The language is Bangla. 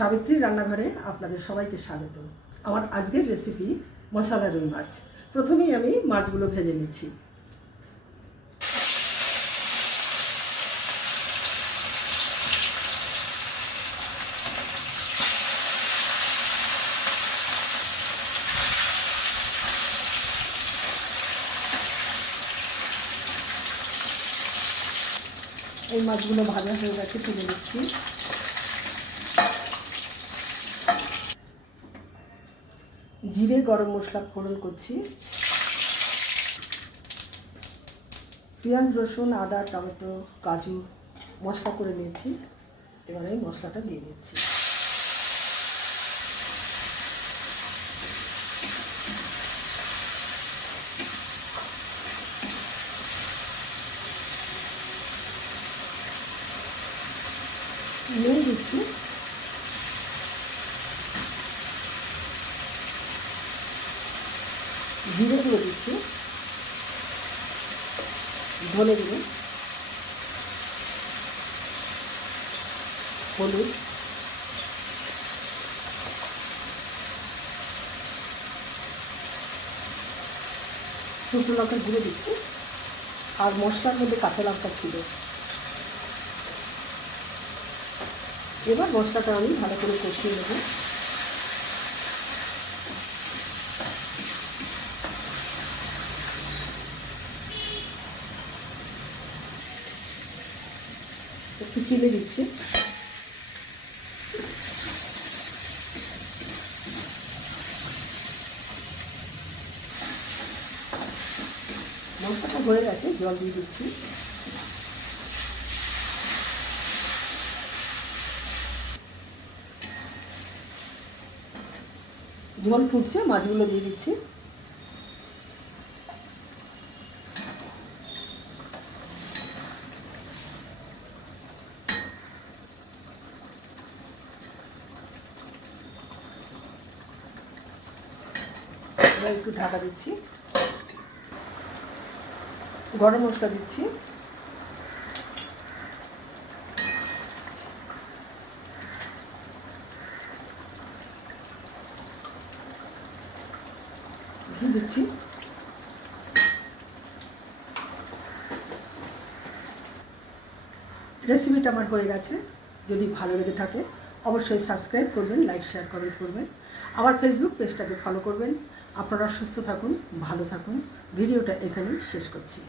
সাবিত্রী রান্নাঘরে আপনাদের সবাইকে স্বাগত। আমার আজকের রেসিপি মশলা রুই মাছ। প্রথমেই আমি মাছগুলো ভেজে নিচ্ছি। এই মাছগুলো ভাজা হয়ে গেছে, তুলে নিচ্ছি। জিরে গরম মশলা ফোড়ন করছি। পেঁয়াজ রসুন আদা টমেটো কাজু মশলা করে নিয়েছি। এবারে এই মশলাটা দিয়ে দিচ্ছি। নুন দিচ্ছি, জিরে গুঁড়ো দিচ্ছি, ধনে গুঁড়ো, হলুদ, শুকনো লঙ্কার গুঁড়ো দিচ্ছি, আর মশলার মধ্যে কাঁচা লঙ্কা ছিল। এবার মশলাটা আমি ভালো করে কষিয়ে নেব। একটু চিনি দিচ্ছি। মশলাটা হয়ে গেছে, জল দিয়ে দিচ্ছি। জল ফুটছে, মাছগুলো দিয়ে দিচ্ছি। এবার একটু ঢাকা দিচ্ছি। গরম মশলা দিচ্ছি। ঘি দিচ্ছি। রেসিপিটা আমার হয়ে গেছে। যদি ভালো লেগে থাকে অবশ্যই সাবস্ক্রাইব করবেন, লাইক শেয়ার কমেন্ট করবেন। আমার ফেসবুক পেজটাকে ফলো করবেন। আপনারা সুস্থ থাকুন, ভালো থাকুন। ভিডিওটা এখানেই শেষ করছি।